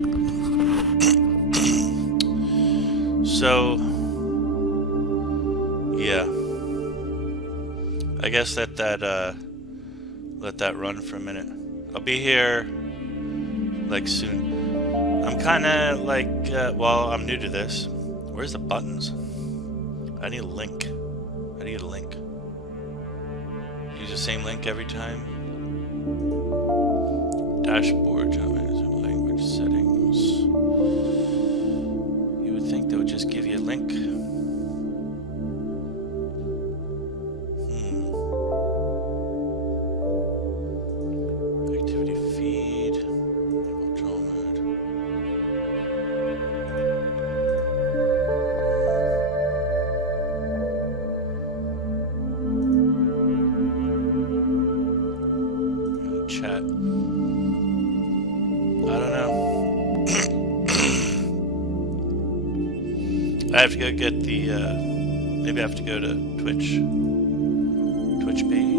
So, yeah. I guess let that run for a minute. I'll be here like soon. I'm kind of like, well, I'm new to this. Where's the buttons? I need a link. How do you get a link? Use the same link every time. Dashboard, language settings. You would think they would just give you a link. Activity feed. Enable draw mode. Chat. I don't know. I have to go get the, maybe I have to go to Twitch page.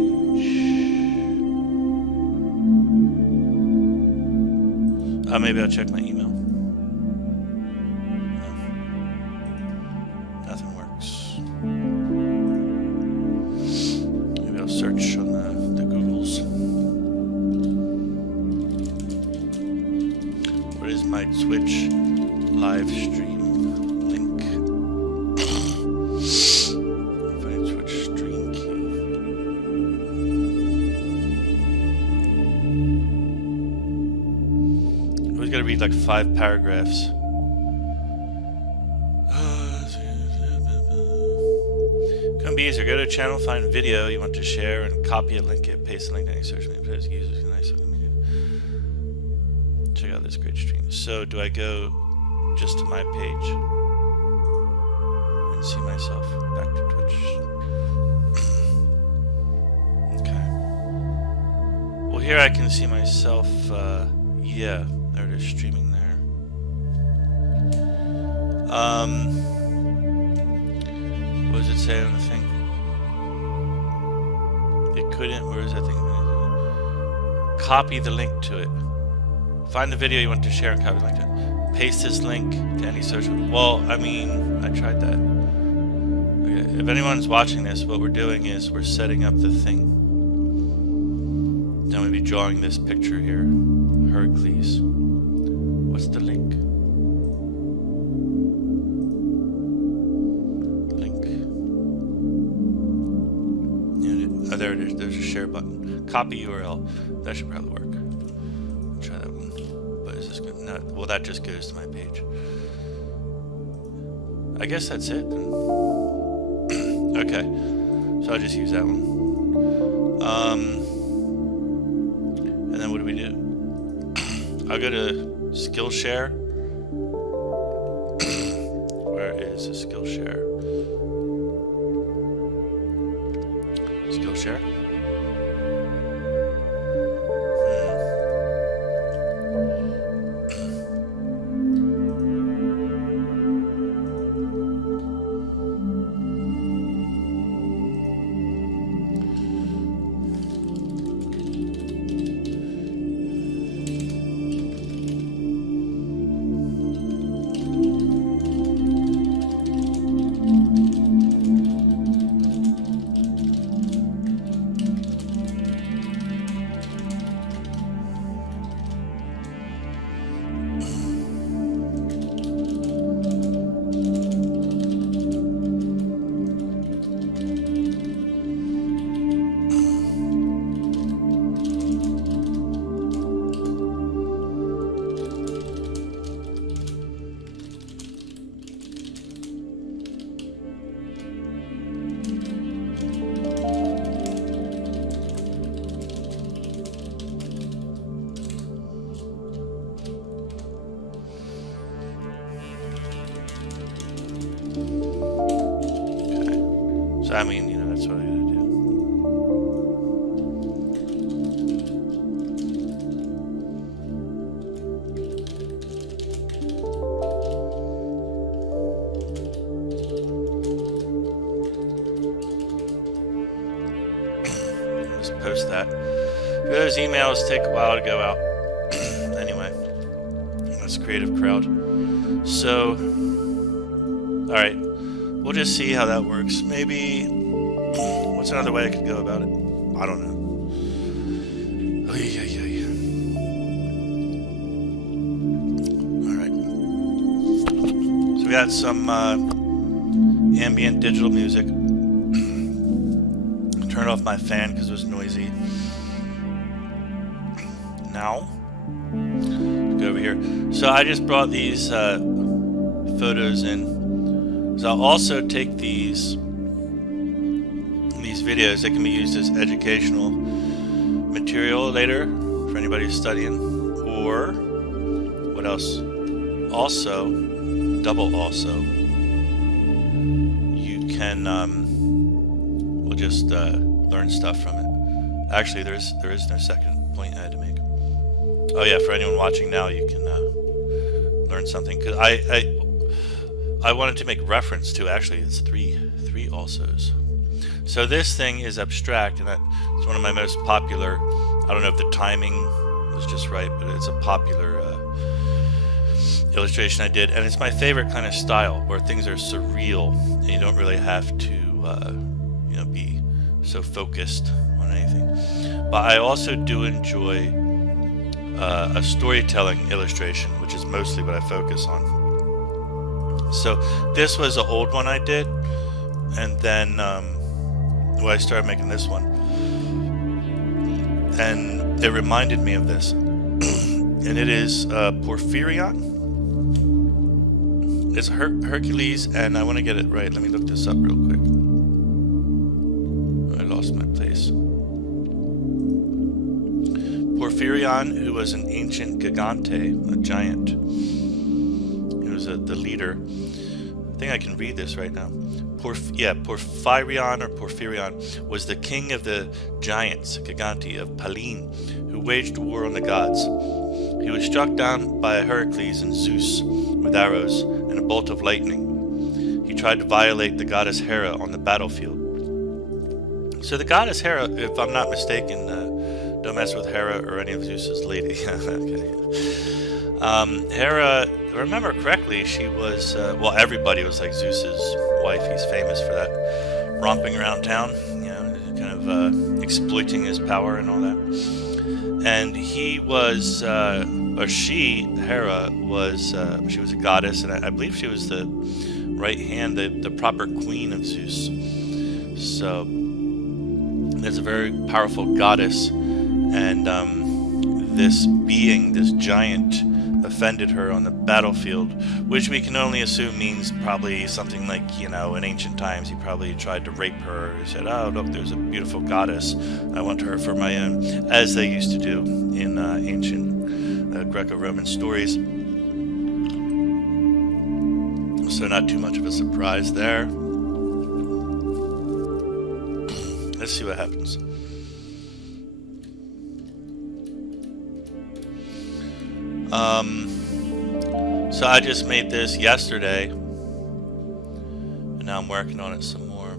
Maybe I'll check my email. No. Nothing works. Maybe I'll search on the Googles. What is my Twitch live stream link? Find Twitch stream key. I was gonna read like 5 paragraphs. Couldn't be easier. Go to a channel, find video you want to share, and copy it, link it, paste the link to any social media users. Nice social media. Check out this great stream. So, do I go just to my page and see myself? Back to Twitch. Okay. Well, here I can see myself. Yeah, there it is, streaming there. What does it say on the thing? It couldn't. Where is that thing? Copy the link to it. Find the video you want to share and copy the link to it. Paste this link to any social. Well, I mean, I tried that. Okay. If anyone's watching this, what we're doing is we're setting up the thing. Then we'll be drawing this picture here. Hercules. What's the link? Link. Oh, there it is. There's a share button. Copy URL. That should probably work. Try that one. But is this good? No. Well, that just goes to my page. I guess that's it. Okay. So I'll just use that one. And then what do we do? I'll go to SKILLSHARE. Where is the SKILLSHARE? SKILLSHARE? I mean, you know, that's what I gotta do. Just post that. Those emails take a while to go out. Anyway, that's creative crowd. So, alright, we'll just see how that works. Maybe, what's another way I could go about it? I don't know. Alright. So we got some ambient digital music. Turn off my fan because it was noisy. Now, go over here. So I just brought these photos in. So I'll also take these videos. They can be used as educational material later for anybody who's studying. Or what else? Also, you can we'll just learn stuff from it. Actually, there is no second point I had to make. Oh yeah, for anyone watching now, you can learn something, because I wanted to make reference to, actually it's three alsos. So this thing is abstract, and it's one of my most popular. I don't know if the timing was just right, but it's a popular illustration I did, and it's my favorite kind of style, where things are surreal and you don't really have to be so focused on anything. But I also do enjoy a storytelling illustration, which is mostly what I focus on. So this was an old one I did, and then I started making this one, and it reminded me of this. And it is Porphyrion. It's Hercules, and I want to get it right. Let me look this up real quick. I lost my place. Porphyrion, who was an ancient gigante, a giant. He was the leader. I think I can read this right now. Porphyrion was the king of the giants, Giganti of Pallene, who waged war on the gods. He was struck down by Hercules and Zeus with arrows and a bolt of lightning. He tried to violate the goddess Hera on the battlefield. So the goddess Hera, if I'm not mistaken, don't mess with Hera or any of Zeus's lady. Okay. Hera, if I remember correctly, she was, everybody was like Zeus's wife. He's famous for that, romping around town, kind of exploiting his power and all that. And he was, Hera was, she was a goddess, and I believe she was the right hand, the proper queen of Zeus. So there's a very powerful goddess, and this being, this giant, offended her on the battlefield, which we can only assume means probably something like, in ancient times, he probably tried to rape her. He said, oh, look, there's a beautiful goddess. I want her for my own, as they used to do in ancient Greco-Roman stories. So not too much of a surprise there. Let's see what happens. So I just made this yesterday, and now I'm working on it some more.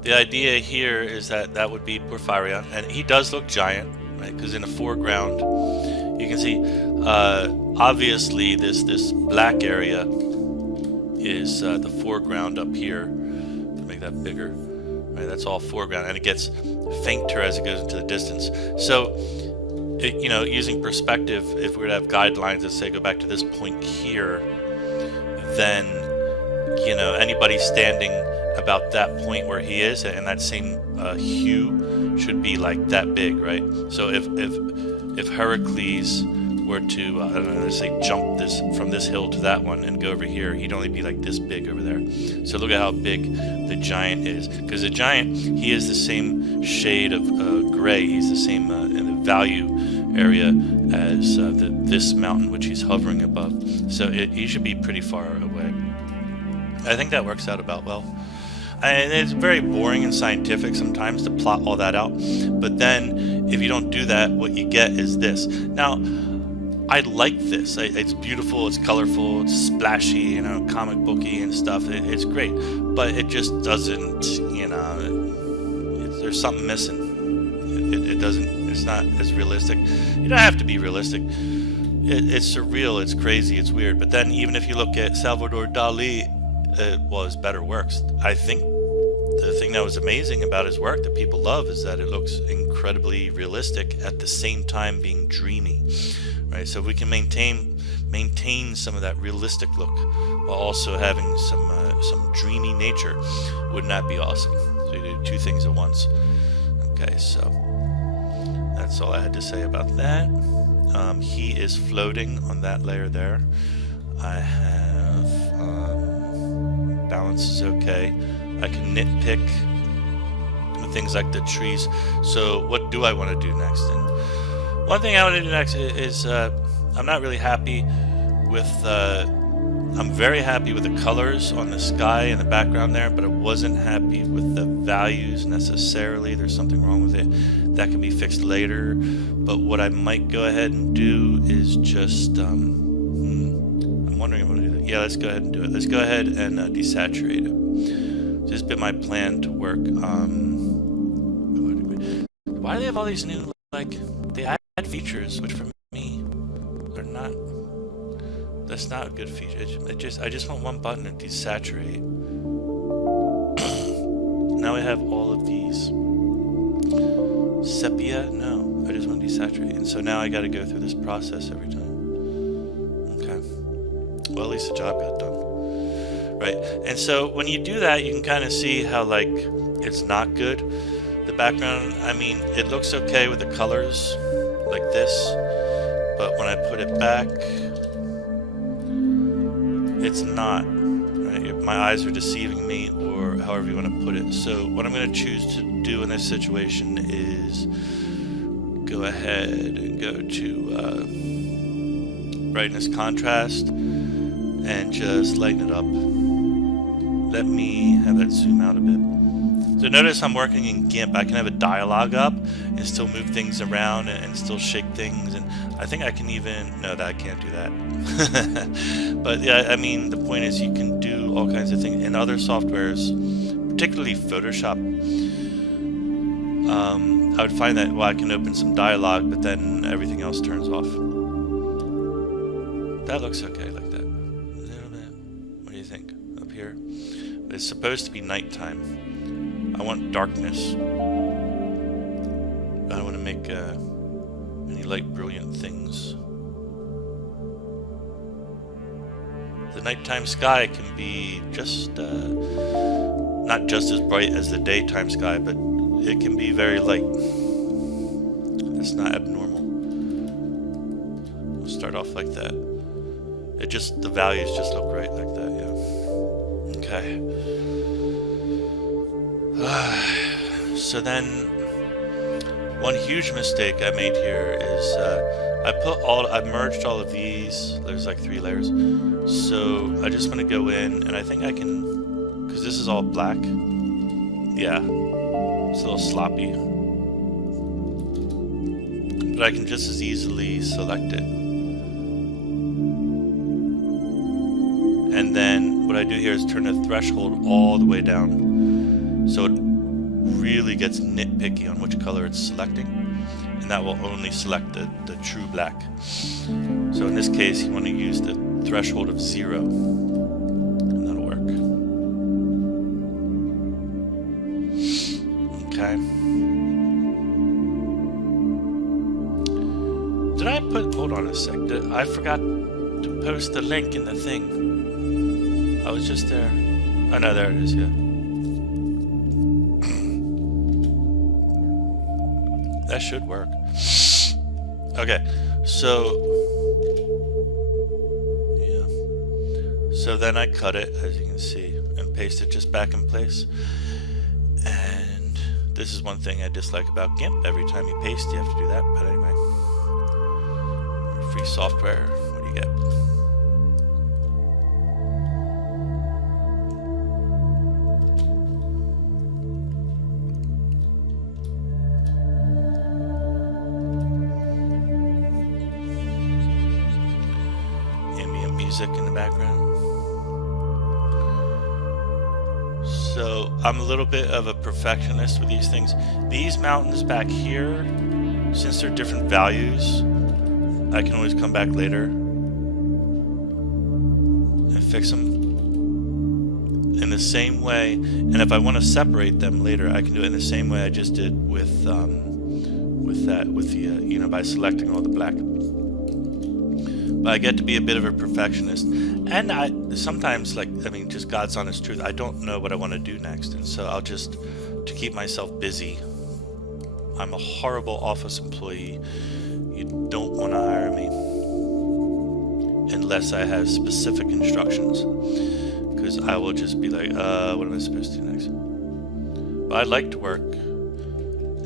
The idea here is that would be Porphyrion, and he does look giant, right? Because in the foreground, you can see, obviously this black area is the foreground up here. To make that bigger, right? That's all foreground, and it gets fainter as it goes into the distance. So, using perspective, if we were to have guidelines that say go back to this point here, then, anybody standing about that point where he is, and that same hue should be like that big, right? So if Heracles were to, I don't know, let's say jump from this hill to that one and go over here, he'd only be like this big over there. So look at how big the giant is, because the giant, he is the same shade of gray. He's the same in the value area as this mountain which he's hovering above. So he should be pretty far away. I think that works out about well. And it's very boring and scientific sometimes to plot all that out. But then, if you don't do that, what you get is this. Now, I like this. It's beautiful, it's colorful, it's splashy, comic booky and stuff. It's great. But it just doesn't, there's something missing. It doesn't, it's not as realistic. You don't have to be realistic. it's surreal, it's crazy, it's weird. But then even if you look at Salvador Dali, his better works, I think the thing that was amazing about his work that people love is that it looks incredibly realistic at the same time being dreamy, right? So if we can maintain some of that realistic look while also having some dreamy nature, wouldn't that be awesome? So you do two things at once. Okay, so that's all I had to say about that. He is floating on that layer there. I have balance is okay. I can nitpick with things like the trees. So what do I want to do next? And one thing I want to do next is I'm not really happy with I'm very happy with the colors on the sky in the background there, but I wasn't happy with the values necessarily. There's something wrong with it. That can be fixed later. But what I might go ahead and do is just I'm wondering if I want to do that. Yeah, let's go ahead and do it. Let's go ahead and desaturate it. This has been my plan to work. Why do they have all these new, like, they add features, which for me, they're not, that's not a good feature. I just want one button to desaturate. Now I have all of these. Sepia? No, I just want to desaturate. And so now I got to go through this process every time. Okay. Well, at least the job got done. Right, and so when you do that, you can kind of see how, like, it's not good. The background, I mean, it looks okay with the colors, like this, but when I put it back, it's not, right? My eyes are deceiving me, or however you want to put it. So what I'm going to choose to do in this situation is go ahead and go to brightness contrast and just lighten it up. Let me have that zoom out a bit. So notice I'm working in GIMP. I can have a dialogue up and still move things around and still shake things. And I think I can even... No, that I can't do that. But yeah, I mean, the point is you can do all kinds of things. In other softwares, particularly Photoshop, I would find that, well, I can open some dialogue, but then everything else turns off. That looks okay like that. A little bit. What do you think? Up here? But it's supposed to be nighttime. I want darkness. I don't want to make any light brilliant things. The nighttime sky can be just not just as bright as the daytime sky, but it can be very light. That's not abnormal. We'll start off like that. It just, the values just look right like that, yeah. Okay. So then, one huge mistake I made here is I merged all of these. There's like 3 layers. So I just want to go in, and I think I can, because this is all black. Yeah, it's a little sloppy. But I can just as easily select it. And then what I do here is turn the threshold all the way down. So it really gets nitpicky on which color it's selecting. And that will only select the true black. So in this case, you want to use the threshold of 0. And that'll work. Okay. Did I put... Hold on a sec. I forgot to post the link in the thing. I was just there. Oh no, there it is, yeah. That should work. Okay, so... Yeah. So then I cut it, as you can see, and paste it just back in place. And this is one thing I dislike about GIMP. Every time you paste, you have to do that. But anyway. Free software, what do you get? Music in the background. So I'm a little bit of a perfectionist with these things. These mountains back here, since they're different values, I can always come back later and fix them in the same way. And if I want to separate them later, I can do it in the same way I just did with the you know, by selecting all the black. But I get to be a bit of a perfectionist, and I sometimes, like, I mean, just God's honest truth, I don't know what I want to do next, and so I'll just, to keep myself busy. I'm a horrible office employee. You don't want to hire me unless I have specific instructions, because I will just be like, what am I supposed to do next? But I like to work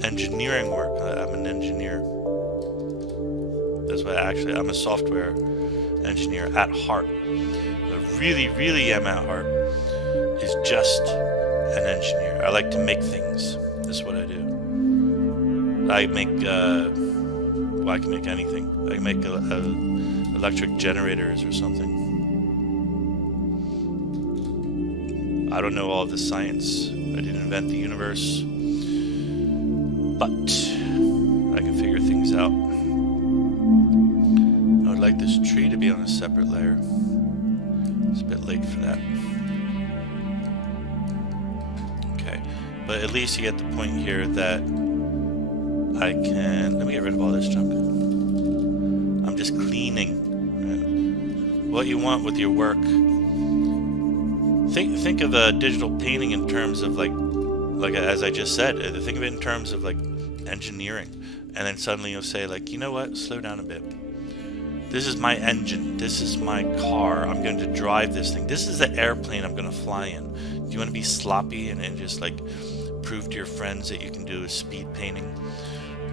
engineering work. I'm an engineer. That's why I'm a software engineer at heart. What I really am at heart is just an engineer. I like to make things. This is what I do. I make, well, I can make anything. I can make electric generators or something. I don't know all of the science. I didn't invent the universe. But I can figure things out. I would like this tree to be on a separate layer. It's a bit late for that. Okay, but at least you get the point here that I can... Let me get rid of all this junk. I'm just cleaning. What you want with your work. Think of a digital painting in terms of like as I just said, think of it in terms of like engineering, and then suddenly you'll say, like, you know what, slow down a bit. This is my engine, this is my car, I'm going to drive this thing, this is the airplane I'm going to fly in. Do you want to be sloppy and just like prove to your friends that you can do a speed painting,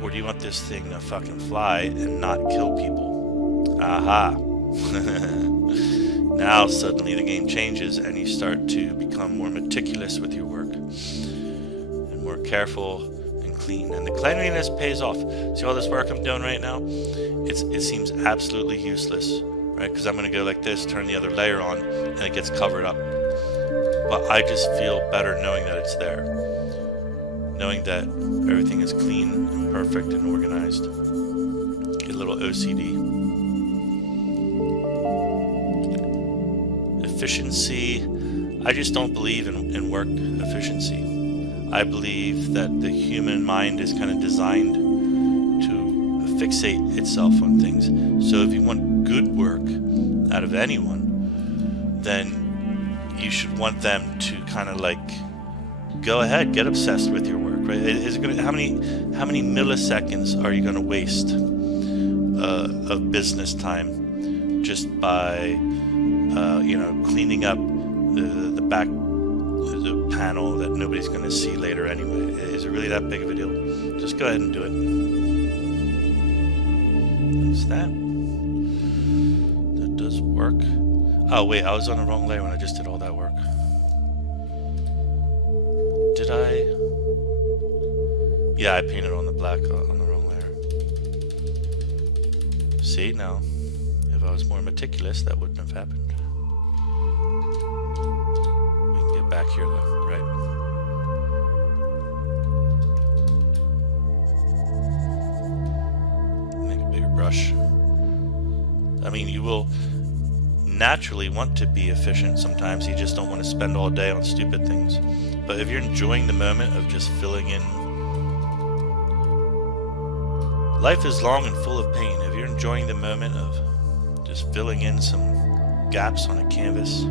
or do you want this thing to fucking fly and not kill people? Aha. Now suddenly the game changes and you start to become more meticulous with your work and more careful and clean, and the cleanliness pays off. See all this work I'm doing right now? It seems absolutely useless, right? Because I'm going to go like this, turn the other layer on, and it gets covered up. But I just feel better knowing that it's there, knowing that everything is clean and perfect and organized. Get a little OCD. Efficiency. I just don't believe in work efficiency. I believe that the human mind is kind of designed to fixate itself on things. So if you want good work out of anyone, then you should want them to kind of like go ahead, get obsessed with your work, right? Is it gonna, how many milliseconds are you going to waste of business time just by you know, cleaning up the back panel that nobody's going to see later anyway? Is it really that big of a deal? Just go ahead and do it. What's that? That does work. Oh wait, I was on the wrong layer when I just did all that work. Did I? Yeah, I painted on the black on the wrong layer. See, now, if I was more meticulous, that wouldn't have happened. Back here though, right? Make a bigger brush. I mean, you will naturally want to be efficient sometimes. You just don't want to spend all day on stupid things. But if you're enjoying the moment of just filling in... Life is long and full of pain. If you're enjoying the moment of just filling in some gaps on a canvas,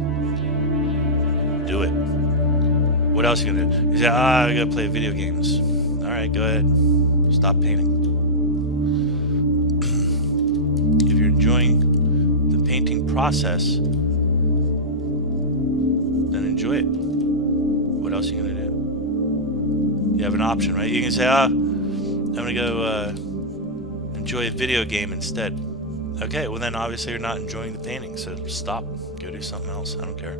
do it. What else are you gonna do? You say, I gotta play video games. Alright, go ahead. Stop painting. If you're enjoying the painting process, then enjoy it. What else are you gonna do? You have an option, right? You can say, I'm gonna go enjoy a video game instead. Okay, well then obviously you're not enjoying the painting, so stop. Go do something else. I don't care.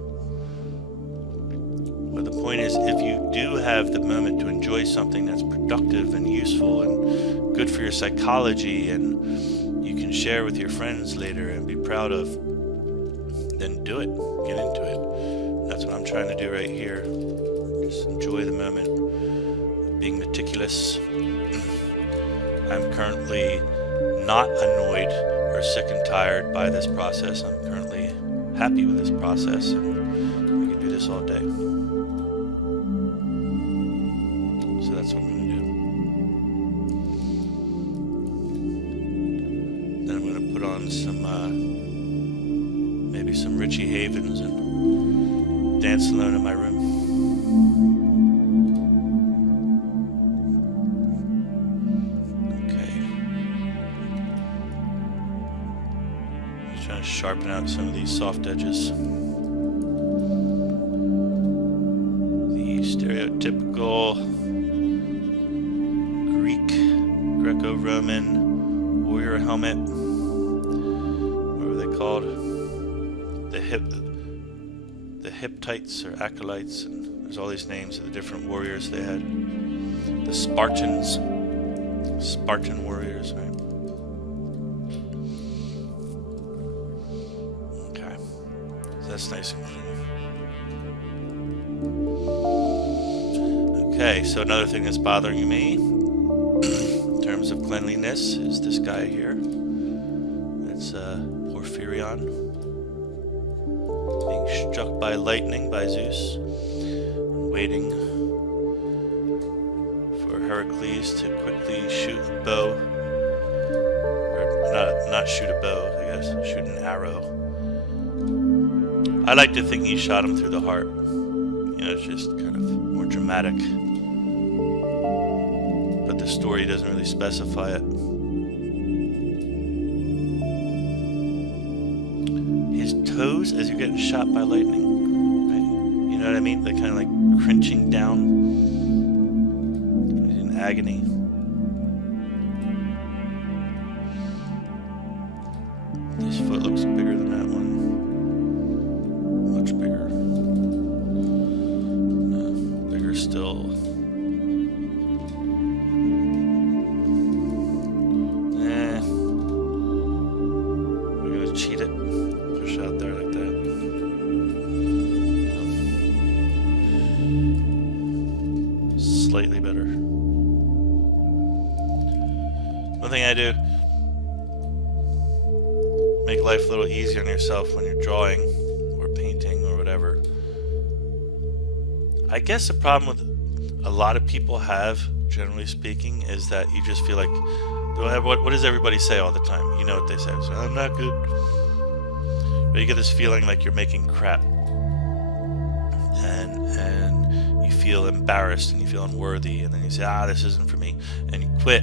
But the point is, if you do have the moment to enjoy something that's productive and useful and good for your psychology and you can share with your friends later and be proud of, then do it. Get into it. That's what I'm trying to do right here. Just enjoy the moment of being meticulous. I'm currently not annoyed or are sick and tired by this process. I'm currently happy with this process, and we can do this all day. So that's what I'm going to do. Then I'm going to put on some, maybe some Richie Havens and dance alone in my room. Trying to sharpen out some of these soft edges. The stereotypical Greek, Greco-Roman warrior helmet. What were they called? The Hippites or Acolytes, and there's all these names of the different warriors they had. The Spartans, Spartan warriors, right? That's nice and clean. Okay, so another thing that's bothering me in terms of cleanliness is this guy here. It's Porphyrion being struck by lightning by Zeus, waiting for Heracles to quickly shoot a bow, or not shoot a bow, I guess, shoot an arrow. I like to think he shot him through the heart. You know, it's just kind of more dramatic. But the story doesn't really specify it. His toes as you're getting shot by lightning. Right? You know what I mean? They're kind of like crunching down. He's in agony. His foot looks bigger than that one. Bigger. Bigger still. We're gonna cheat it. Push out there like that. Slightly better. One thing I do, make life a little easier on yourself when you're drawing or painting or whatever. I guess the problem with a lot of people have, generally speaking, is that you just feel like, what does everybody say all the time? You know what they say. So, I'm not good. But you get this feeling like you're making crap. And you feel embarrassed and you feel unworthy. And then you say, this isn't for me. And you quit.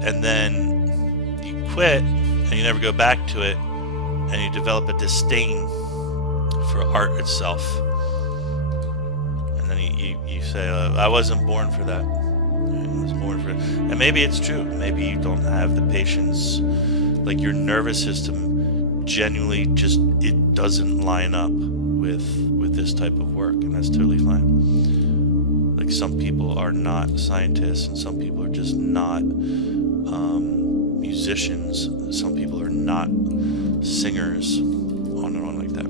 And then you quit and you never go back to it. And you develop a disdain for art itself. And then you say, I wasn't born for that. I was born for it. And maybe it's true. Maybe you don't have the patience. Like your nervous system genuinely just, it doesn't line up with this type of work. And that's totally fine. Like some people are not scientists and some people are just not musicians. Some people are not singers, on and on like that.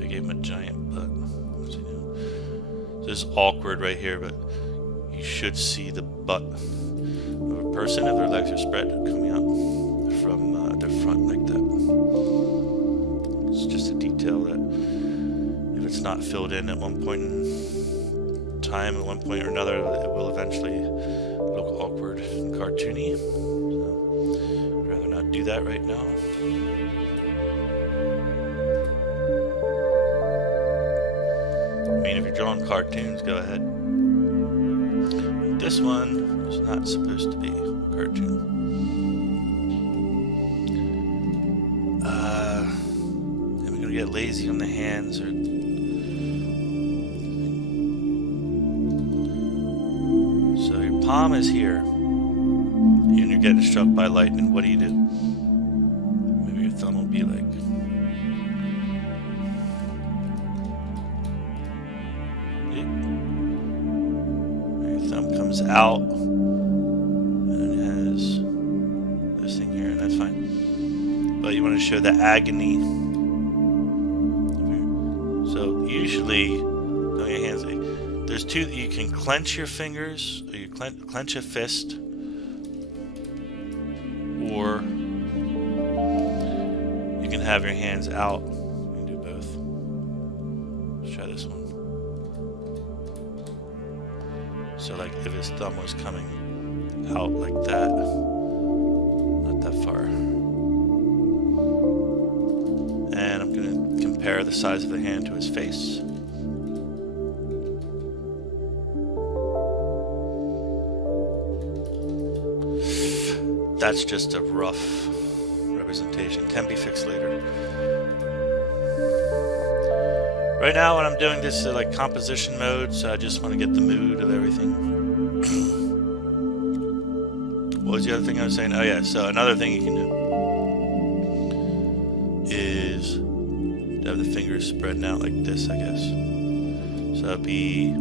They gave him a giant butt. What's he doing? So this is awkward right here, but you should see the butt of a person if their legs are spread coming out from their front like that. It's just a detail that if it's not filled in at one point in time, at one point or another, it will eventually look awkward and cartoony. I'd rather not do that right now. I mean, if you're drawing cartoons, go ahead. This one is not supposed to be a cartoon. And we're gonna get lazy on the hands, or so your palm is here, and you're getting struck by lightning. What do you do? Maybe your thumb will be like. Comes out and it has this thing here, and that's fine, but you want to show the agony. So usually on your hands, there's two. You can clench your fingers, or you clench a fist, have your hands out. You can do both. Let's try this one. So like if his thumb was coming out like that, not that far. And I'm going to compare the size of the hand to his face. That's just a rough representation. Can be fixed later. Right now when I'm doing this like composition mode, so I just want to get the mood of everything. What was the other thing I was saying? Oh yeah, so another thing you can do is to have the fingers spreading out like this, I guess. So that'd be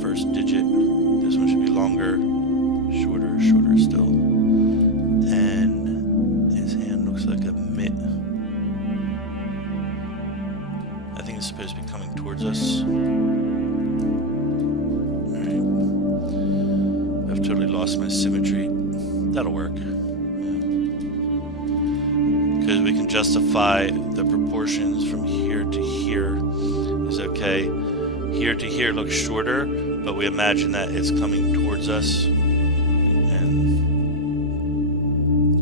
first digit. This one should be longer, shorter, shorter still. And his hand looks like a mitt. I think it's supposed to be coming towards us. Alright. I've totally lost my symmetry. That'll work. Because we can justify the proportions from here to here is okay. Here to here looks shorter, but we imagine that it's coming towards us. And,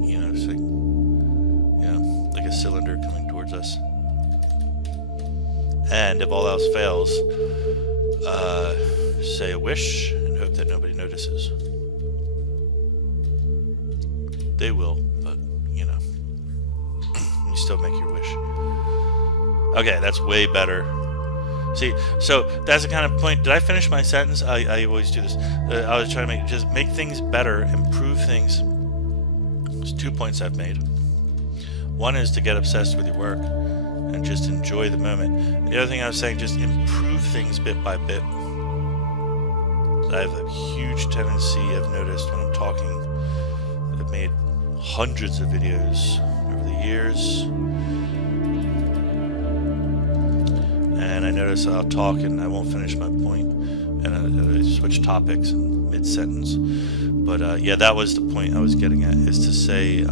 you know, it's like, like a cylinder coming towards us. And if all else fails, say a wish and hope that nobody notices. They will, but, you know, you still make your wish. Okay, that's way better. See, so that's the kind of point. Did I finish my sentence? I always do this. I was trying to make things better, improve things. There's 2 points I've made. One is to get obsessed with your work and just enjoy the moment. The other thing I was saying, just improve things bit by bit. I have a huge tendency, I've noticed when I'm talking, I've made hundreds of videos over the years. And I notice I'll talk and I won't finish my point, and I switch topics in mid-sentence. But yeah, that was the point I was getting at, is to say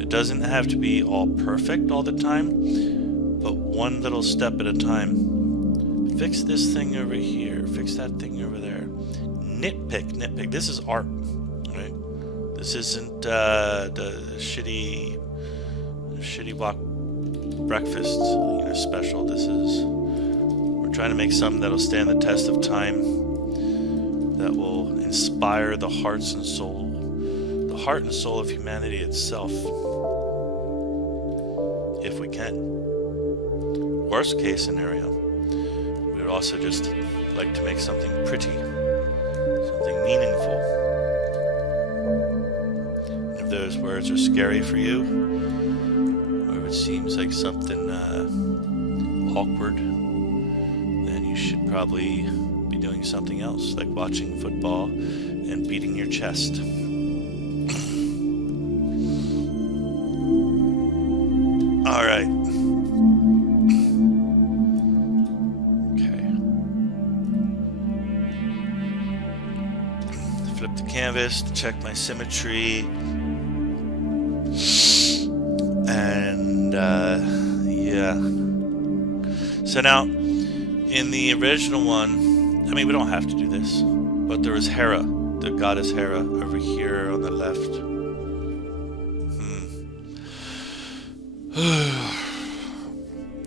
it doesn't have to be all perfect all the time, but one little step at a time. Fix this thing over here, fix that thing over there. Nitpick. This is art, right? This isn't the shitty walk breakfast, special. This is, we're trying to make something that'll stand the test of time, that will inspire the heart and soul of humanity itself, if we can. Worst case scenario, we would also just like to make something pretty, something meaningful. And if those words are scary for you, it seems like something awkward, then you should probably be doing something else, like watching football and beating your chest. Alright. Okay. Flip the canvas to check my symmetry. And yeah. So now, in the original one, I mean, we don't have to do this, but there was Hera, the goddess Hera, over here on the left.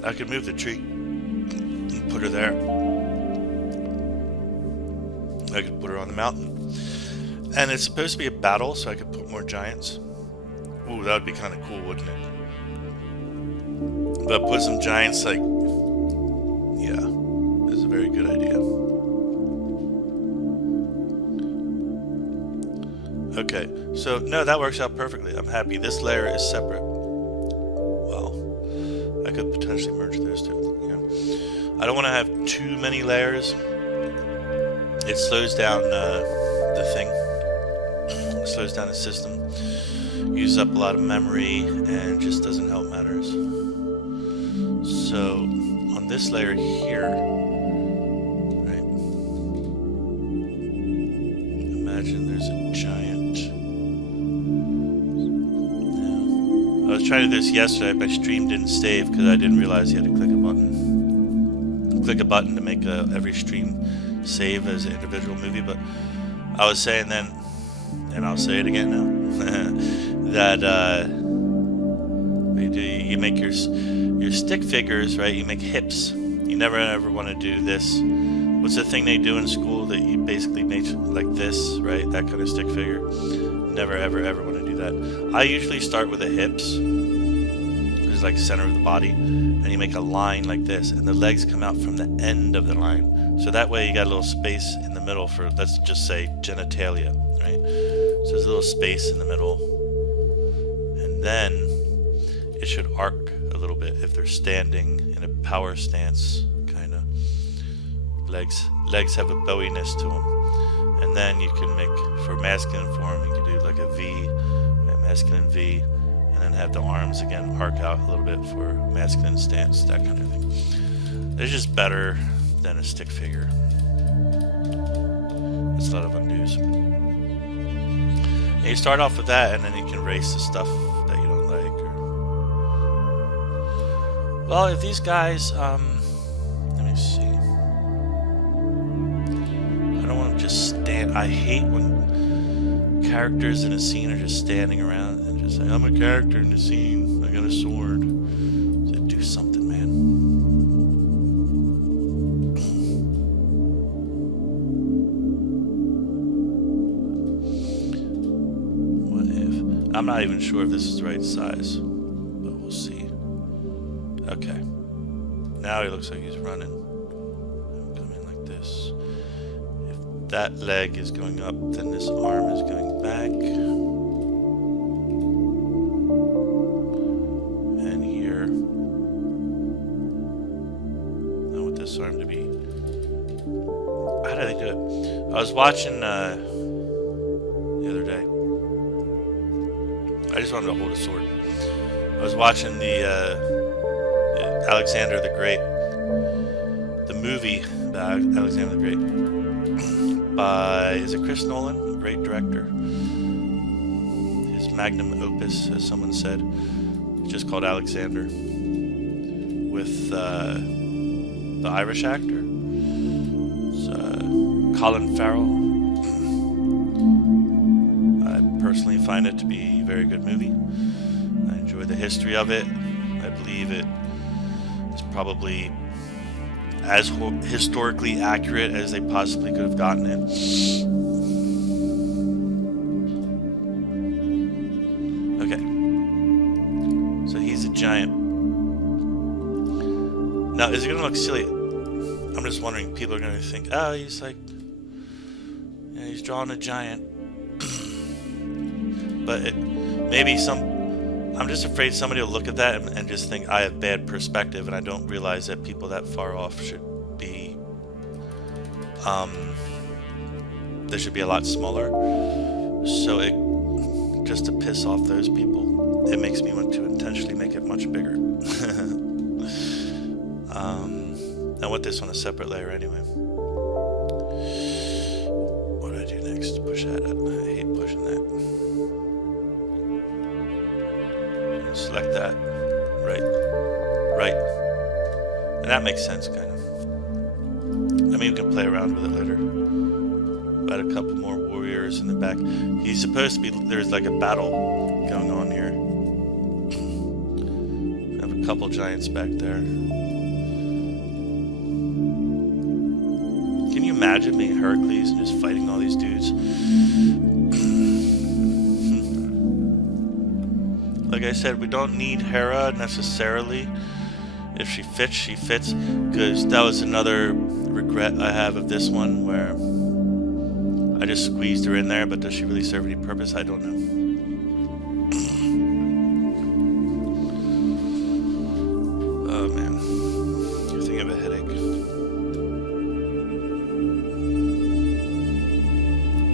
I could move the tree and put her there. I could put her on the mountain. And it's supposed to be a battle, so I could put more giants. Ooh, that would be kind of cool, wouldn't it? But put some giants, like, yeah, this is a very good idea. Okay, so no, that works out perfectly. I'm happy. This layer is separate. Well, I could potentially merge those two. Yeah. I don't want to have too many layers. It slows down the thing. It slows down the system. Uses up a lot of memory and just doesn't help matters. So on this layer here, right? Imagine there's a giant. I was trying to do this yesterday. My stream didn't save because I didn't realize you had to click a button. Click a button to make every stream save as an individual movie. But I was saying then, and I'll say it again now, that you make your stick figures, right? You make hips. You never ever want to do this. What's the thing they do in school that you basically make like this, right? That kind of stick figure. Never ever ever want to do that. I usually start with the hips, which is like center of the body, and you make a line like this, and the legs come out from the end of the line. So that way you got a little space in the middle for, let's just say, genitalia, right? So there's a little space in the middle, and then it should arc a little bit if they're standing in a power stance, kind of. Legs have a bowiness to them. And then you can make, for masculine form, you can do like a V, a masculine V, and then have the arms again arc out a little bit for masculine stance, that kind of thing. It's just better than a stick figure. It's a lot of undos. And you start off with that, and then you can erase the stuff that you don't like. Well, if these guys, let me see. I don't want to just stand. I hate when characters in a scene are just standing around and just say, I'm a character in the scene, I got a sword. So do something, man. What if? I'm not even sure if this is the right size, but we'll see. Okay. Now he looks like he's running. Come in like this. If that leg is going up, then this arm is going back. And here. I want this arm to be. How do they do it? I was watching the other day. I just wanted to hold a sword. I was watching the Alexander the Great, the movie about Alexander the Great, by, is it Chris Nolan, a great director? His magnum opus, as someone said, just called Alexander, with the Irish actor, Colin Farrell. I personally find it to be a very good movie. I enjoy the history of it. I believe it is probably as historically accurate as they possibly could have gotten it. Okay. So he's a giant. Now, is it going to look silly? I'm just wondering, people are going to think, oh, he's like, yeah, he's drawing a giant. But maybe I'm just afraid somebody will look at that and just think I have bad perspective, and I don't realize that people that far off should be, they should be a lot smaller. So just to piss off those people, it makes me want to intentionally make it much bigger. I want this on a separate layer anyway. What do I do next? Push that. I hate pushing that. Select that. Right. And that makes sense, kind of. I mean, we can play around with it later. Got a couple more warriors in the back. He's supposed to be, there's like a battle going on here. I have a couple giants back there. Can you imagine being Heracles and just fighting all these dudes? Like I said, we don't need Hera necessarily. If she fits, she fits. Because that was another regret I have of this one, where I just squeezed her in there, but does she really serve any purpose? I don't know. Oh man, I think I have a headache.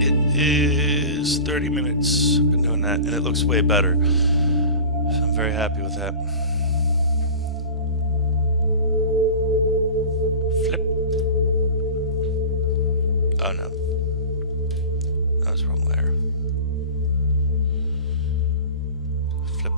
It is 30 minutes. I've been doing that, and it looks way better. So I'm very happy with that. Flip. Oh no. That was the wrong layer. Flip.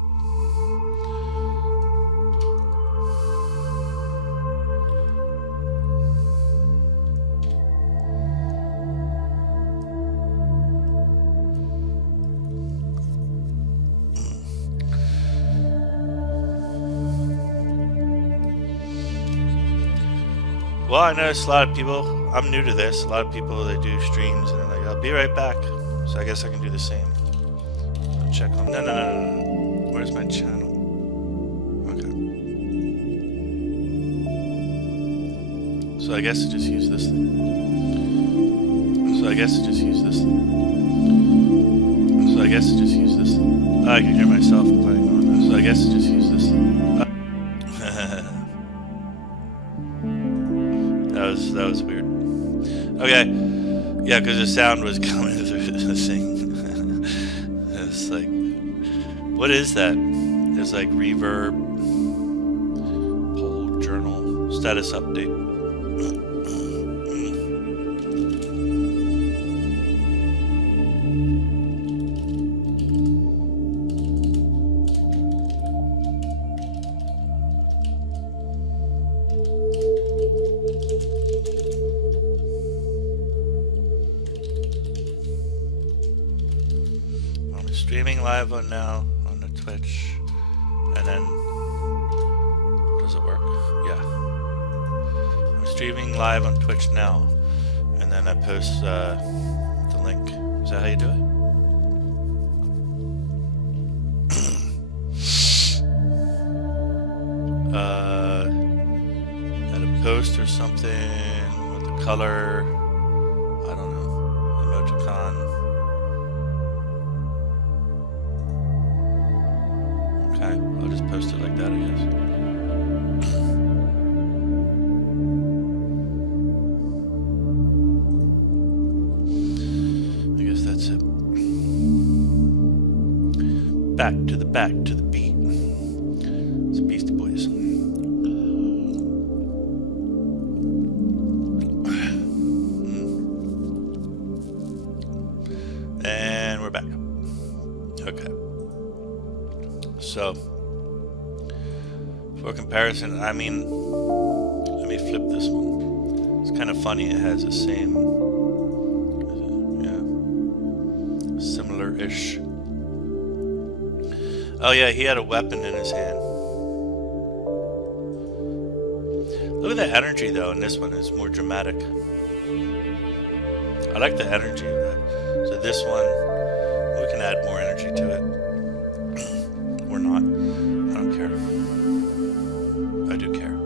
Well, I noticed a lot of people, I'm new to this, a lot of people, they do streams and they're like, I'll be right back. So I guess I can do the same. I'll check on, no. Where's my channel? Okay. So I guess I just use this thing. Oh, I can hear myself playing on this. So I guess I just use this thing. That was weird. Okay. Yeah, because the sound was coming through the thing. It's like, what is that? There's like reverb, poll, journal, status update. Streaming live on now on the Twitch, and then does it work? Yeah, I'm streaming live on Twitch now, and then I post the link. Is that how you do it? Add a post or something with the color. I don't know. Emojicon. I'll just post it like that, I guess. I guess that's it. Back to the beat. It's Beastie Boys. And we're back. Okay. So, for comparison, I mean, let me flip this one. It's kind of funny, it has the same, yeah, similar-ish. Oh yeah, he had a weapon in his hand. Look at the energy though, in this one is more dramatic. I like the energy of that. So this one, we can add more energy to it. Or not. I don't care. I do care.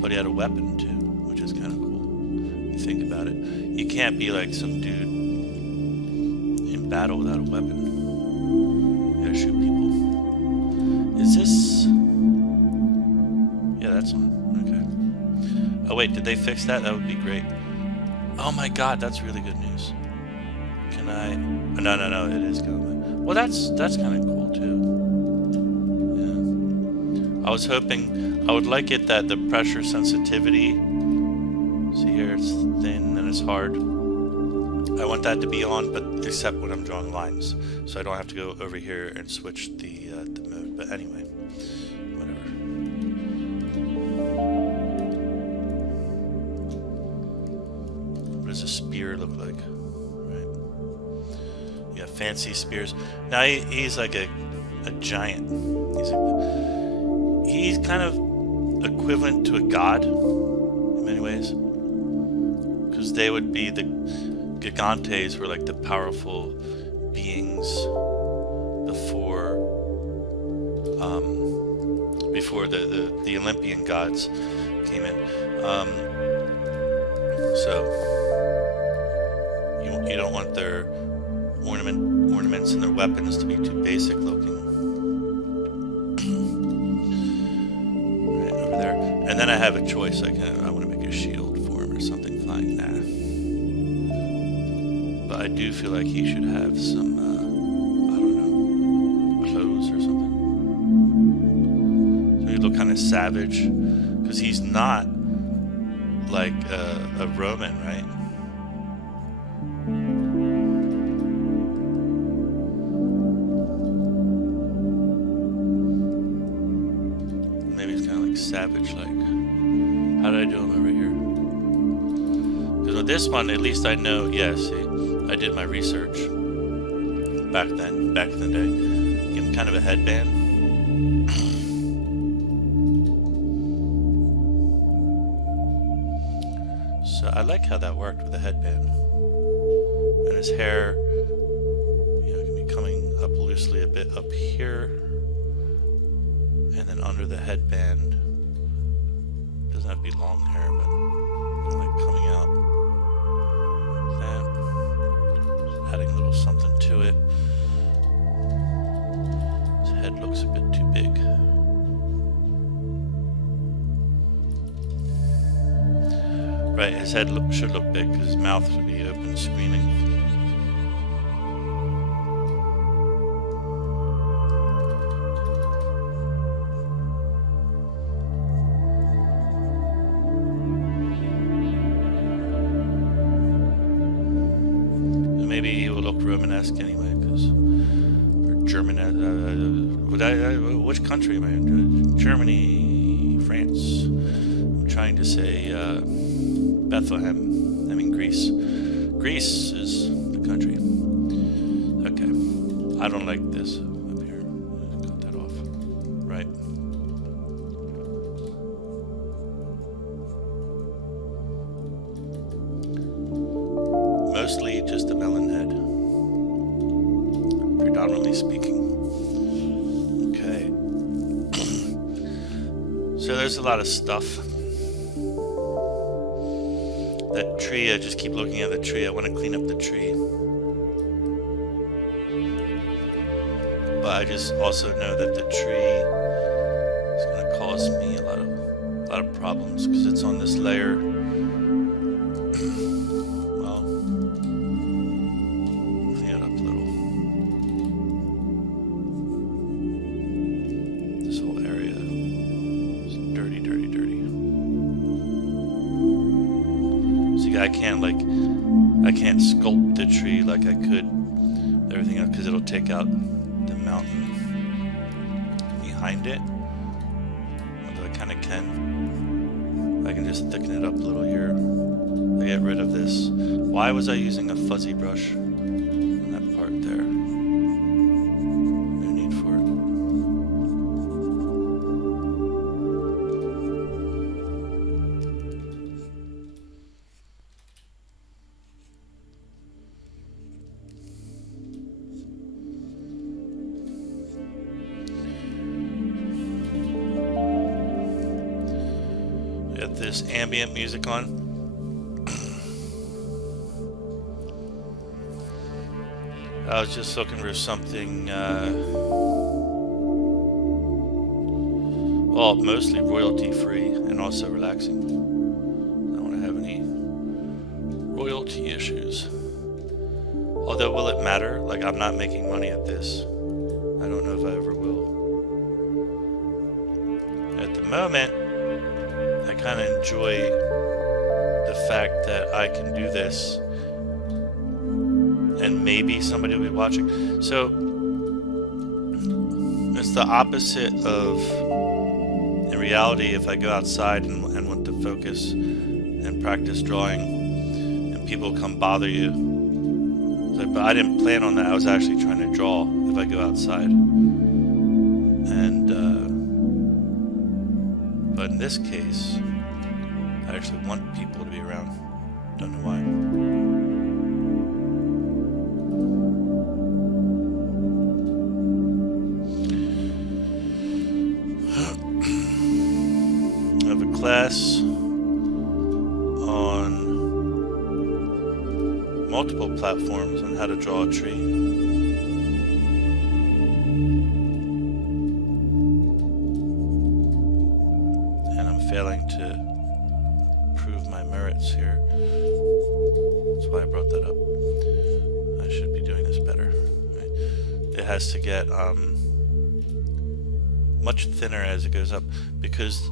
But he had a weapon too, which is kind of cool. If you think about it. You can't be like some dude in battle without a weapon. You gotta shoot people. Is this... Yeah, that's one. Okay. Oh wait, did they fix that? That would be great. Oh my god, that's really good news. Can I... No, it is going. Well, that's kind of cool too. Yeah. I was hoping, I would like it that the pressure sensitivity, see here, it's thin and it's hard. I want that to be on, but except when I'm drawing lines, so I don't have to go over here and switch the mode. But anyway, whatever. What does a spear look like? Yeah, fancy spears. Now he's like a giant. He's kind of equivalent to a god in many ways, because they would be the Gigantes were like the powerful beings before the Olympian gods came in. So you don't want their ornaments and their weapons to be too basic looking. Right over there. And then I have a choice. I want to make a shield for him or something flying. Nah. But I do feel like he should have some, I don't know, clothes or something. So he look kind of savage, because he's not like a Roman, right? Savage like. How did I do him over here? Because with this one, at least I know, yeah, see, I did my research back in the day. Give him kind of a headband. like how that worked with the headband. And his hair, you know, can be coming up loosely a bit up here, and then under the headband. Doesn't have to be long hair, but kind of like coming out like that. Just adding a little something to it. His head looks a bit too big. Right, his head should look big because his mouth should be open, screaming. And maybe he will look Romanesque anyway, because or German. Which country am I in? Germany, France. I'm trying to say. Bethlehem, I mean Greece. Greece is the country. Okay, I don't like this up here. Let's cut that off. Right. Mostly just a melon head, predominantly speaking. Okay. So there's a lot of stuff. That tree, I just keep looking at the tree. I want to clean up the tree. But I just also know that the tree is going to cause me a lot of problems because it's on this layer. Well, clean it up a little. This whole area is dirty, dirty, dirty. I can't sculpt the tree like I could everything else because it'll take out the mountain behind it. Although I kind of can. I can just thicken it up a little here. I get rid of this. Why was I using a fuzzy brush on that part there? No need for it. Got this ambient music on. I was just looking for something, well, mostly royalty free and also relaxing. I don't want to have any royalty issues. Although, will it matter? Like, I'm not making money at this. I don't know if I ever will. At the moment, I kind of enjoy the fact that I can do this and maybe somebody will be watching. So it's the opposite of, in reality, if I go outside and want to focus and practice drawing and people come bother you. Like, but I didn't plan on that. I was actually trying to draw if I go outside. And but in this case, I actually want people to be around. Don't know why. I have a class on multiple platforms on how to draw a tree. And I'm failing to prove my merits here. That's why I brought that up. I should be doing this better. Right? It has to get much thinner as it goes up because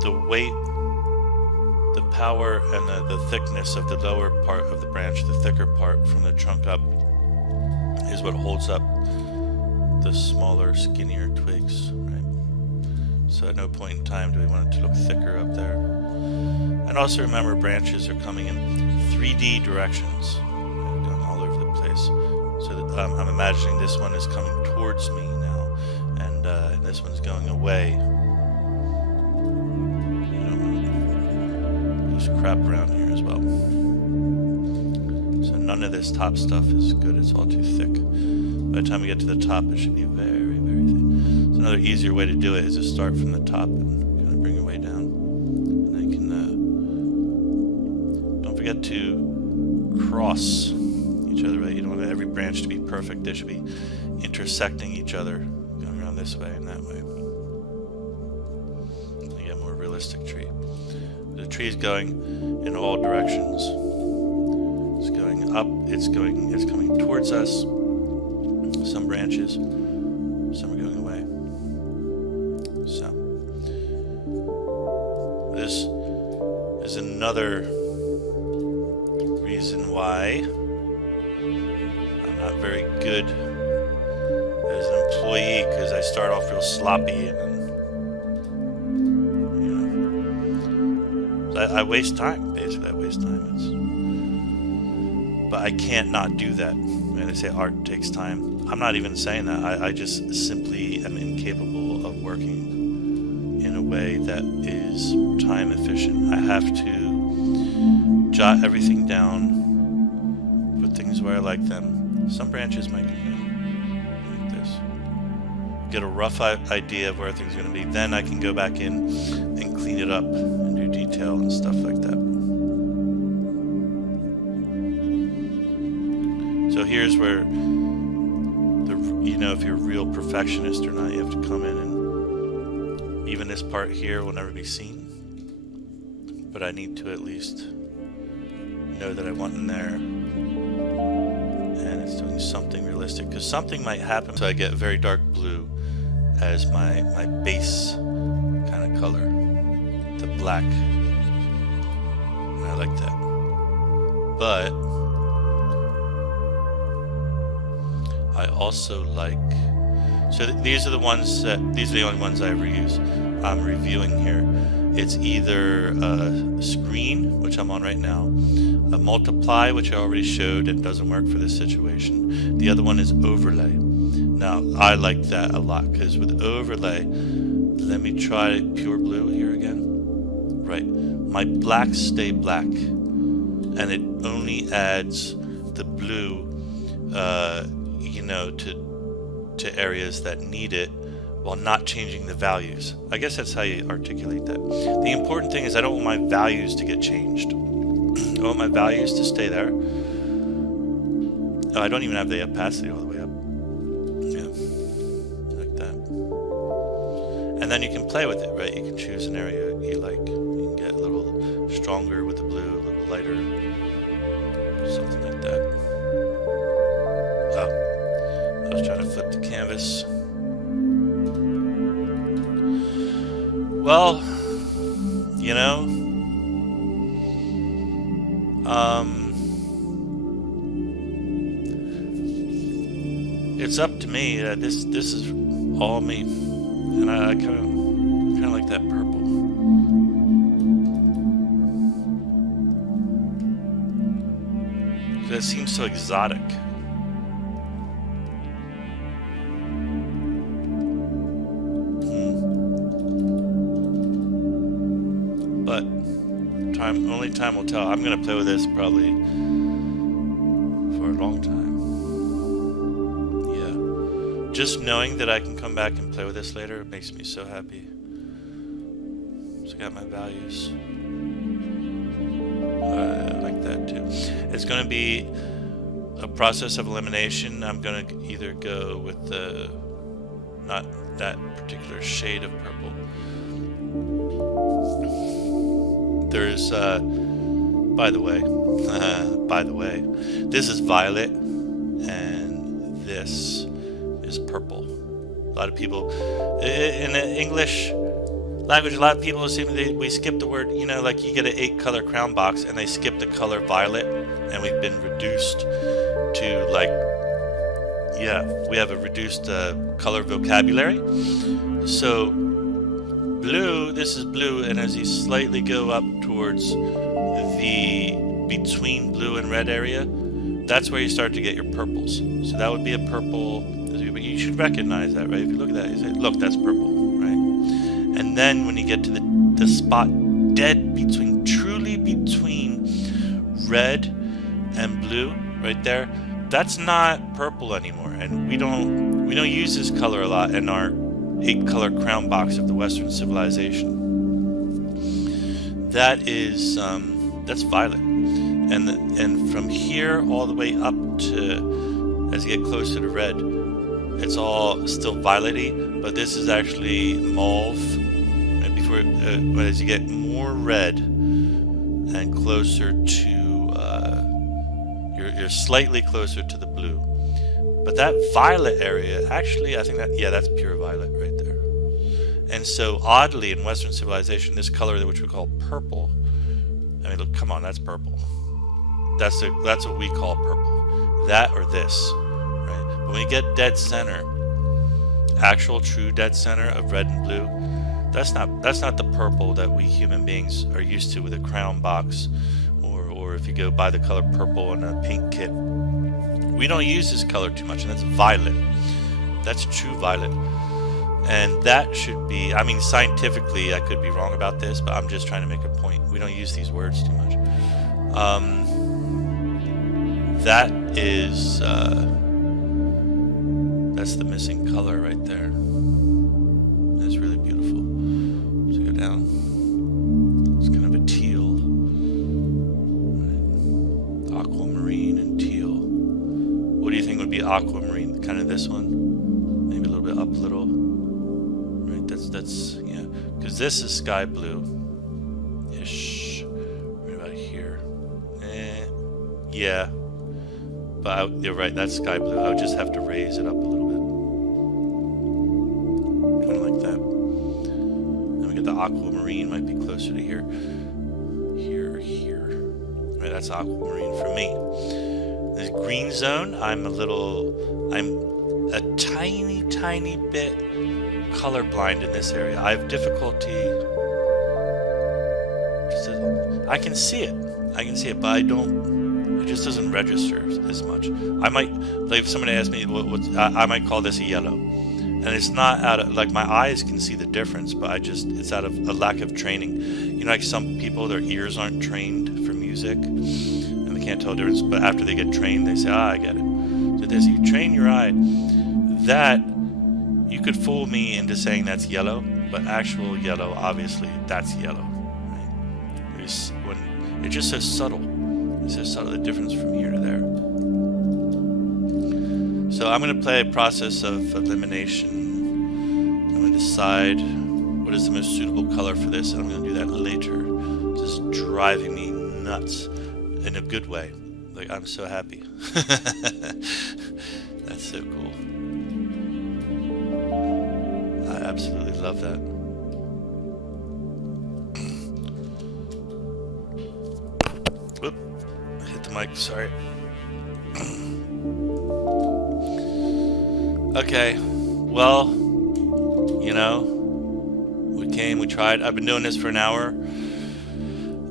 the weight, the power, and the thickness of the lower part of the branch, the thicker part from the trunk up, is what holds up the smaller, skinnier twigs, right? So at no point in time do we want it to look thicker up there. And also remember, branches are coming in 3D directions, going all over the place. So that, I'm imagining this one is coming towards me now, and this one's going away. Crap around here as well. none of this top stuff is good. It's all too thick. By the time we get to the top, it should be very, very thin. So another easier way to do it is to start from the top and kind of bring your way down. And then you can, don't forget to cross each other, right? You don't want every branch to be perfect. They should be intersecting each other, going around this way and that way. You get a more realistic tree. The tree is going in all directions. It's going up, it's coming towards us. Some branches, some are going away. So, this is another reason why I'm not very good as an employee, because I start off real sloppy and then, you know, I waste time. Basically, I waste time. But I can't not do that. When they say art takes time, I'm not even saying that. I just simply am incapable of working in a way that is time efficient. I have to jot everything down, put things where I like them. Some branches might go like this. Get a rough idea of where things are going to be. Then I can go back in and clean it up and do detail and stuff like that. So here's where, you know, if you're a real perfectionist or not, you have to come in and even this part here will never be seen. But I need to at least know that I want in there. And it's doing something realistic, because something might happen. So I get very dark blue as my base kind of color. The black. And I like that. But I also like, so these are the ones these are the only ones I ever use. I'm reviewing here. It's either a screen, which I'm on right now, a multiply, which I already showed and doesn't work for this situation. The other one is overlay. Now I like that a lot, because with overlay, let me try pure blue here again. Right, my blacks stay black, and it only adds the blue you know, to areas that need it, while not changing the values. I guess that's how you articulate that. The important thing is I don't want my values to get changed. I want my values to stay there. Oh, I don't even have the opacity all the way up. Yeah, like that. And then you can play with it, right? You can choose an area you like. You can get a little stronger with the blue, a little lighter, something like that. Oh. I was trying to flip the canvas. Well, you know, it's up to me. This is all me, and I kind of like that purple. That seems so exotic. But only time will tell. I'm gonna play with this probably for a long time. Yeah, just knowing that I can come back and play with this later makes me so happy. So I got my values. I like that too. It's gonna be a process of elimination. I'm gonna either go with the not that particular shade of purple. There's, by the way, this is violet, and this is purple. A lot of people, in the English language, a lot of people assume we skip the word, you know, like you get an 8-color crown box, and they skip the color violet, and we've been reduced to, like, yeah, we have a reduced color vocabulary. So, blue, this is blue, and as you slightly go up towards the between blue and red area, that's where you start to get your purples. So that would be a purple. You should recognize that, right? If you look at that, you say, look, that's purple, right? And then when you get to the spot dead between, truly between red and blue, right there, that's not purple anymore, and we don't use this color a lot in our 8-color crown box of the Western civilization. That is that's violet, and from here all the way up to, as you get closer to red, it's all still violety, but this is actually mauve. And before, but as you get more red and closer to, you're slightly closer to the blue. But that violet area, actually, I think that, yeah, that's pure violet right there. And so, oddly, in Western civilization, this color, which we call purple, I mean, look, come on, that's purple. That's what we call purple. That or this, right? But when you get dead center, actual true dead center of red and blue, that's not the purple that we human beings are used to with a crown box, or if you go buy the color purple in a pink kit. We don't use this color too much, and that's violet. That's true violet. And that should be, I mean, scientifically I could be wrong about this, but I'm just trying to make a point. We don't use these words too much. That is, that's the missing color right there. That's really beautiful. Let's go down. It's kind of a teal. Right. Aquamarine and teal. What do you think would be aquamarine? Kind of this one? Maybe a little bit up a little. Right, that's yeah. Because this is sky blue-ish. Right about here. Yeah. But you're right, that's sky blue. I would just have to raise it up a little bit. Kind of like that. Then we get the aquamarine, might be closer to here. Here. Right, that's aquamarine for me. This green zone, I'm a tiny bit colorblind in this area. I have difficulty. I can see it, but I don't. It just doesn't register as much. I might, like, if somebody asked me I might call this a yellow, and it's not out of, like, my eyes can see the difference, but it's out of a lack of training. You know, like some people, their ears aren't trained for music, and they can't tell the difference. But after they get trained, they say, I get it. So this, you train your eye. That you could fool me into saying that's yellow, but actual yellow, obviously, that's yellow. Right? It's just so subtle. It's so subtle, the difference from here to there. So I'm going to play a process of elimination. I'm going to decide what is the most suitable color for this, and I'm going to do that later. Just driving me nuts in a good way. Like, I'm so happy. That's so cool. I absolutely love that. Whoop. Hit the mic, sorry. Okay, well, you know, we tried. I've been doing this for an hour.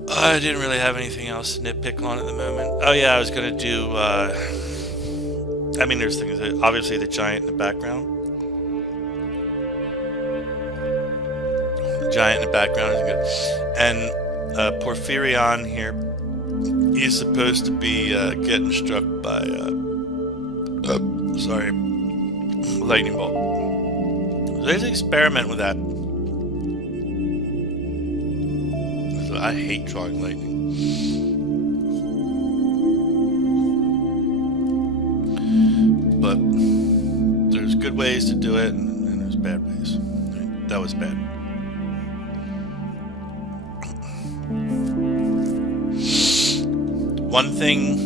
I didn't really have anything else to nitpick on at the moment. Oh yeah, I was gonna do, I mean, there's things, obviously the giant in the background. The giant in the background is good. And Porphyrion here, he's supposed to be getting struck by, lightning bolt. So there's an experiment with that. I hate drawing lightning. But there's good ways to do it, and there's bad ways. Right? That was bad. One thing,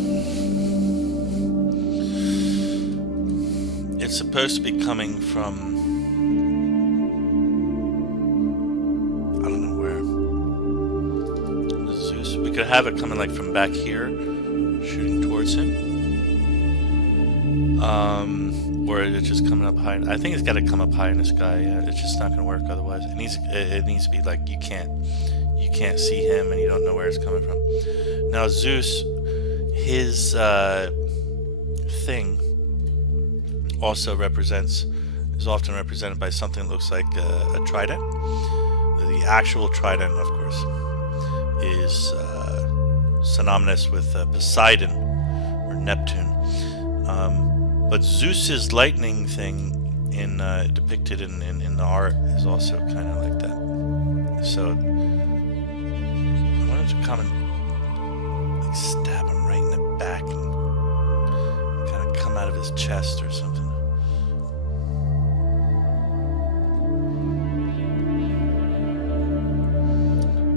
it's supposed to be coming from, I don't know where. Zeus. We could have it coming like from back here, shooting towards him. Or it's just coming up high. I think it's got to come up high in the sky. Yeah, it's just not going to work otherwise. It needs to be like you can't see him and you don't know where it's coming from. Now Zeus, his thing also is often represented by something that looks like a trident. The actual trident, of course, is synonymous with Poseidon, or Neptune. But Zeus's lightning thing depicted in the art is also kind of like that. So I wanted to come and like stab him right in the back and kind of come out of his chest or something.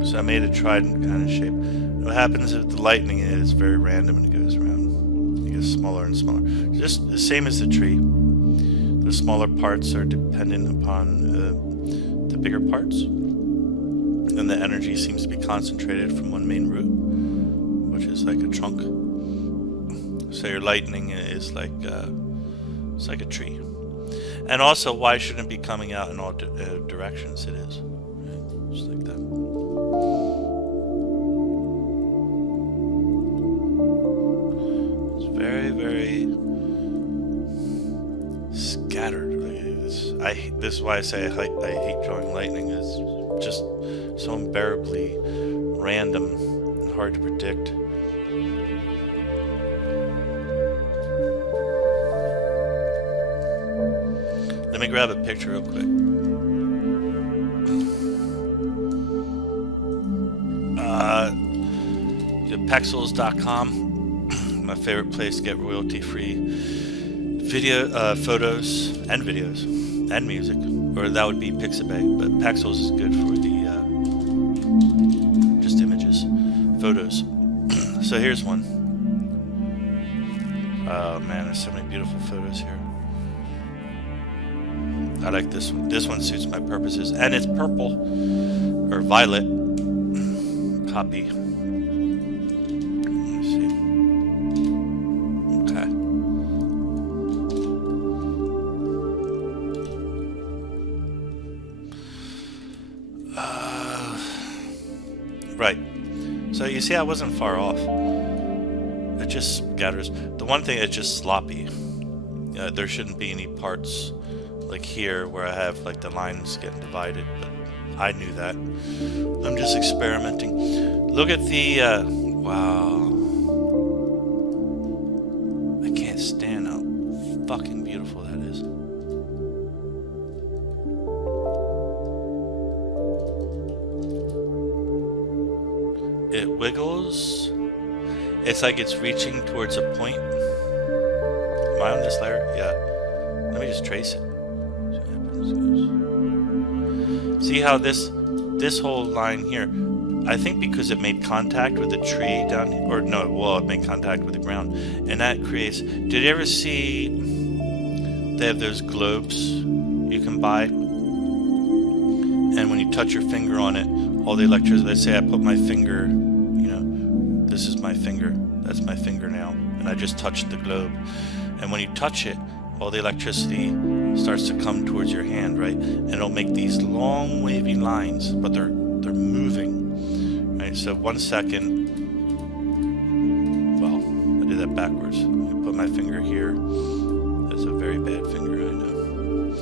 So I made a trident kind of shape. What happens if the lightning is very random and it goes around? It gets smaller and smaller. Just the same as the tree. The smaller parts are dependent upon the bigger parts. And the energy seems to be concentrated from one main root, which is like a trunk. So your lightning is like it's like a tree. And also, why shouldn't it be coming out in all directions? It is. Right? Just like that. Very, very scattered. This is why I say I hate drawing lightning. It's just so unbearably random and hard to predict. Let me grab a picture real quick. Pexels.com. My favorite place to get royalty-free video, photos, and videos, and music. Or that would be Pixabay, but Pexels is good for the just images, photos. So here's one. Oh man, there's so many beautiful photos here. I like this one. This one suits my purposes, and it's purple or violet. Copy. Right. So you see I wasn't far off. It just scatters. The one thing, it's just sloppy. There shouldn't be any parts like here where I have like the lines getting divided, but I knew that. I'm just experimenting. Look at the, wow. I can't stand how fucking beautiful that is. It wiggles. It's like it's reaching towards a point. Am I on this layer? Yeah. Let me just trace it. See how this whole line here, I think because it made contact with the tree down here, or no, well, it made contact with the ground, and that creates, did you ever see, they have those globes you can buy, and when you touch your finger on it, all the electricity, let's say I put my finger, you know, this is my finger, that's my finger now, and I just touched the globe, and when you touch it, all the electricity starts to come towards your hand, right? And it'll make these long wavy lines, but they're moving, right? So 1 second, well, I did that backwards. I put my finger here. That's a very bad finger, I know.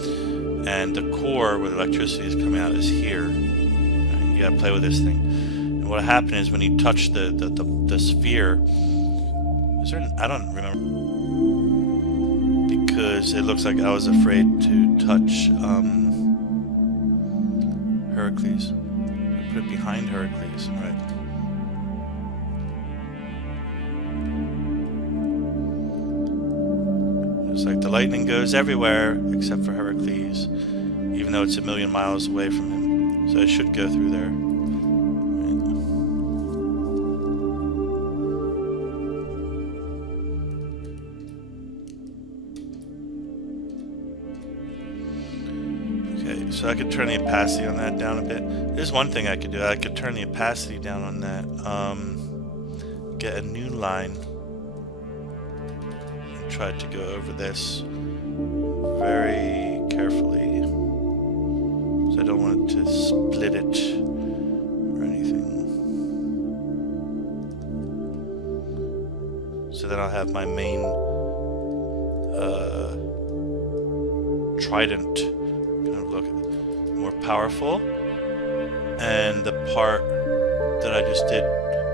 And the core where the electricity is coming out is here. Right? You gotta play with this thing. And what happened is when you touch the sphere, is there, I don't remember. Because it looks like I was afraid to touch Heracles. I put it behind Heracles, right? It's like the lightning goes everywhere except for Heracles, even though it's 1,000,000 miles away from him. So it should go through there. So I could turn the opacity on that down a bit. There's one thing I could do. I could turn the opacity down on that. Get a new line. And try to go over this very carefully. So I don't want it to split it or anything. So then I'll have my main trident kind of look more powerful, and the part that I just did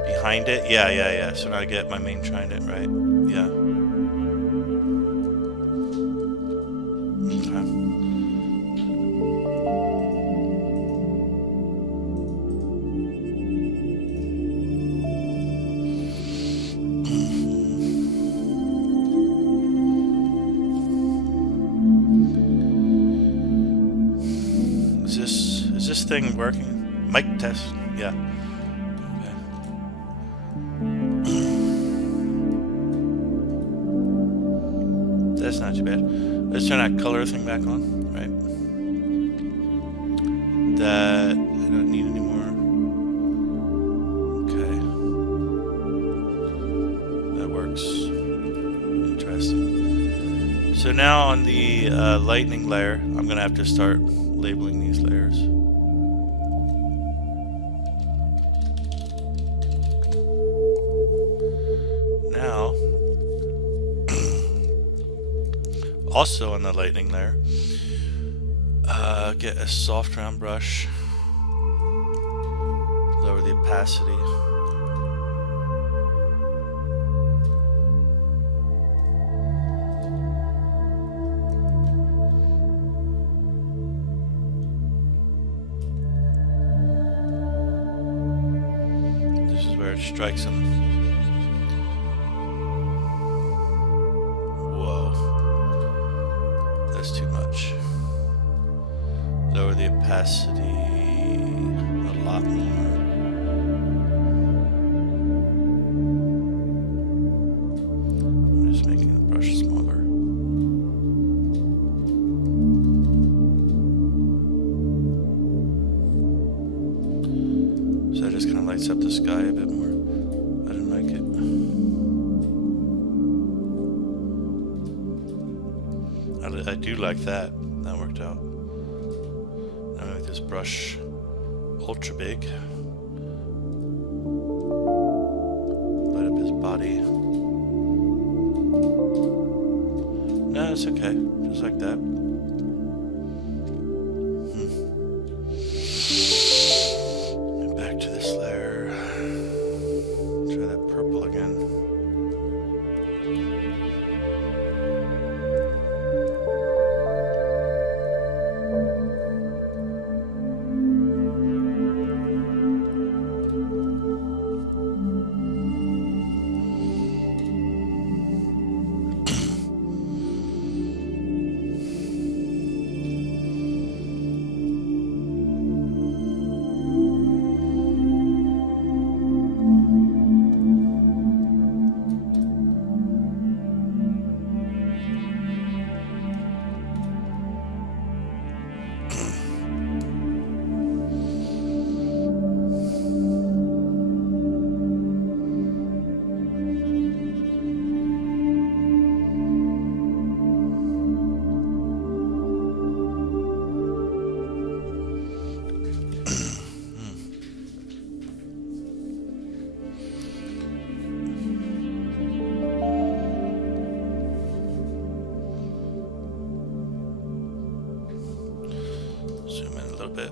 behind it, yeah. So now I get my main trident, right? Yeah. thing working? Mic test. Yeah. That's not too bad. Let's turn that color thing back on, right? That I don't need anymore. Okay. That works. Interesting. So now on the lightning layer, I'm gonna have to start labeling these layers. Now, also on the lightning layer, get a soft round brush, lower the opacity. This is where it strikes him. That's too much. Lower the opacity a lot more. I'm just making the brush smaller. So that just kind of lights up the sky a bit more. I didn't like it. I do like that. That worked out. I'm gonna make this brush ultra big. Light up his body. No, it's okay. Just like that. Back to this layer. Try that purple again. Zoom in a little bit.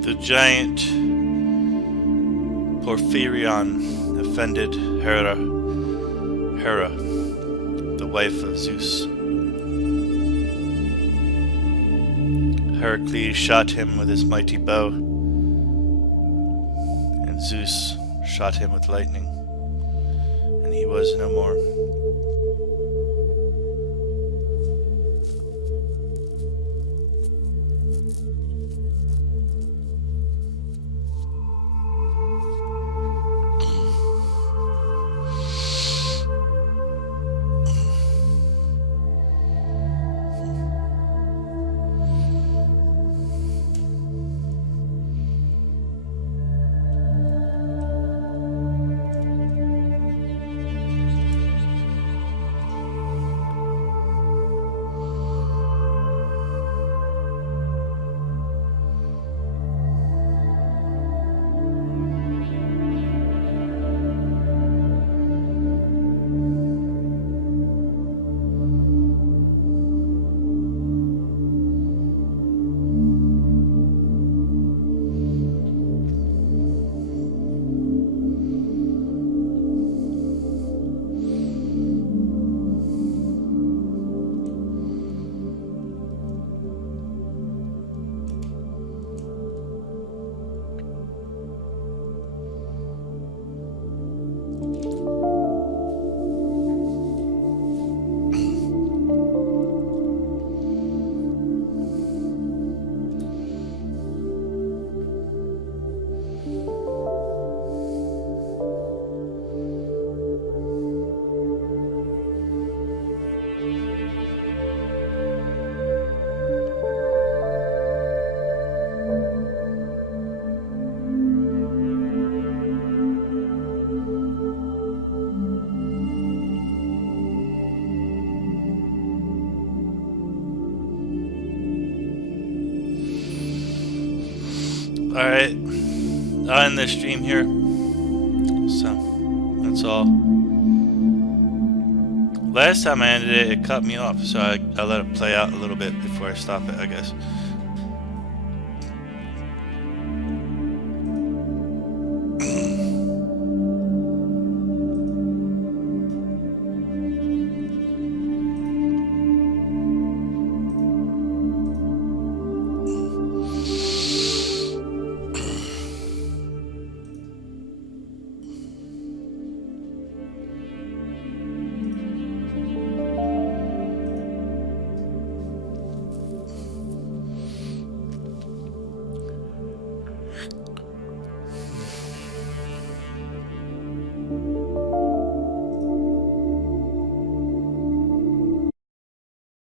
The giant Porphyrion offended Hera, the wife of Zeus. Heracles shot him with his mighty bow, and Zeus shot him with lightning, and he was no more. Alright, I'll end this stream here. So, that's all. Last time I ended it, it cut me off, so I let it play out a little bit before I stop it, I guess.